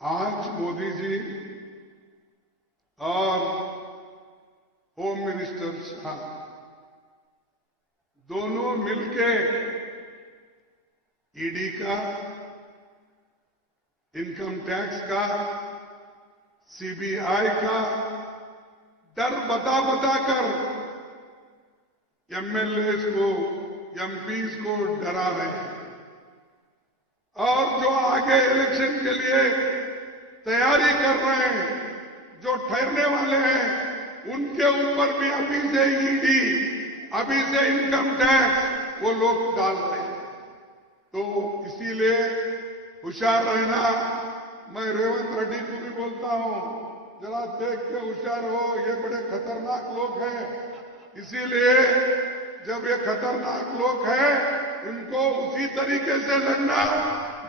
आज मोदी जी और home minister साहब दोनों मिलके ईडी का, इनकम टैक्स का, सीबीआई का डर बता कर एमएलएस को, एमपीज को डरा रहे हैं और जो आगे इलेक्शन के लिए तैयारी कर रहे हैं, जो ठहरने वाले हैं, उनके ऊपर भी अभी से ईडी, अभी से इनकम टैक्स वो लोग डाल रहे हैं। तो इसीलिए होशियार रहना। मैं रेवंत रेड्डी को भी बोलता हूं, जरा देख के होशियार हो, ये बड़े खतरनाक लोग हैं। इसीलिए जब ये खतरनाक लोग हैं, इनको उसी तरीके से लड़ना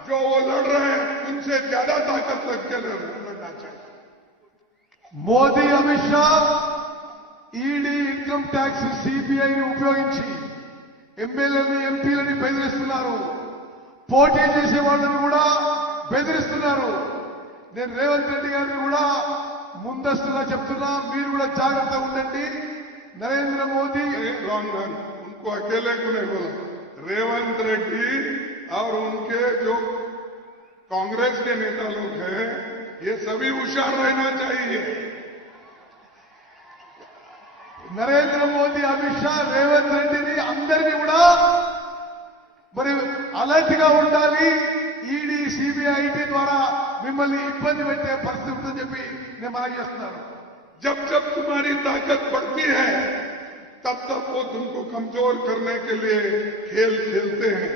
जो वो लड़ रहे हैं, उनसे ज्यादा ताकत लग के लड़ना चाहिए। Modi Amit Shah ED, income tax, సిబిఐని ఉపయోగించి ఎమ్మెల్యేలని, ఎంపీలని బెదిరిస్తున్నారు. పోటీ చేసే వాళ్ళని కూడా బెదిరిస్తున్నారు. నేను రేవంత్ రెడ్డి గారిని కూడా ముందస్తుగా చెప్తున్నా, మీరు కూడా జాగ్రత్తగా ఉండండి. नरेंद्र मोदी उनको अकेले को नहीं बोला, रेवंत रेड्डी और उनके जो कांग्रेस के नेता लोग हैं, ये सभी होशियार रहना चाहिए। నరేంద్ర మోదీ, అమిత్ షా, రేవంత్ రెడ్డిని అందరినీ కూడా మరి అలర్ట్ గా ఉండాలి. ఈడీ, సిబిఐ, ఐటీ ద్వారా మిమ్మల్ని ఇబ్బంది పెట్టే పరిస్థితి ఉందని చెప్పి నేను మనవి చేస్తున్నాను. जब जब तुम्हारी ताकत बढ़ती है, तब तब वो तुमको कमजोर करने के लिए खेल खेलते हैं।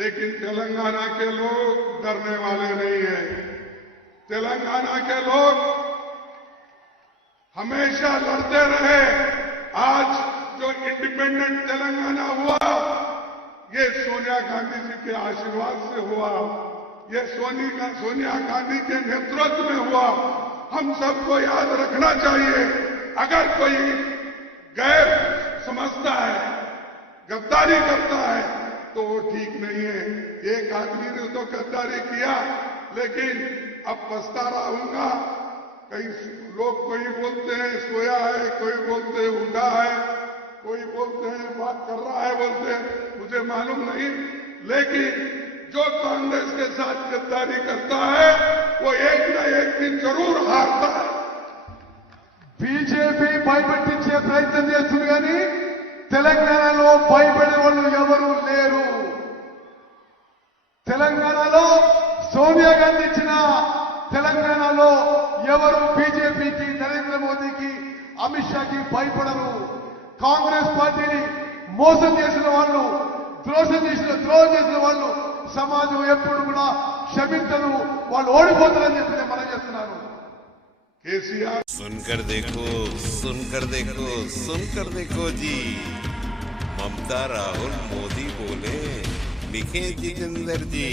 लेकिन तेलंगाना के लोग डरने वाले नहीं हैं। तेलंगाना के लोग हमेशा लड़ते रहे। आज जो इंडिपेंडेंट तेलंगाना हुआ, ये सोनिया गांधी जी के आशीर्वाद से हुआ, ये सोनिया गांधी के नेतृत्व में हुआ। हम सबको याद रखना चाहिए, अगर कोई गैर समझता है, गद्दारी करता है, तो वो ठीक नहीं है। एक आदमी ने तो गद्दारी किया, लेकिन अब पछता रहा हूंगा। कई लोग कोई बोलते हैं सोया है, कोई बोलते हैं उठा है, कोई बोलते हैं बात कर रहा है, बोलते हैं, मुझे मालूम नहीं। लेकिन जो कांग्रेस के साथ गद्दारी करता है, वो एक न एक दिन जरूर हारता है। బీజేపీ భయపెట్టించే ప్రయత్నం చేస్తుంది, కానీ తెలంగాణలో భయపడే వాళ్ళు ఎవరు లేరు. తెలంగాణలో సోనియా గాంధీ ఇచ్చిన తెలంగాణలో ఎవరు బీజేపీకి, నరేంద్ర మోదీకి, అమిత్ షాకి భయపడరు. కాంగ్రెస్ పార్టీని మోసం చేసిన వాళ్ళు, ద్రోహం చేసిన వాళ్ళు సమాజం ఎప్పుడు కూడా క్షమించరు. వాళ్ళు ఓడిపోతారని చెప్పి నేను మనం చేస్తున్నాను. केसीआर सुनकर देखो, सुनकर देखो, सुनकर देखो जी। ममता, राहुल, मोदी बोले, लिखे जितेंद्र जी।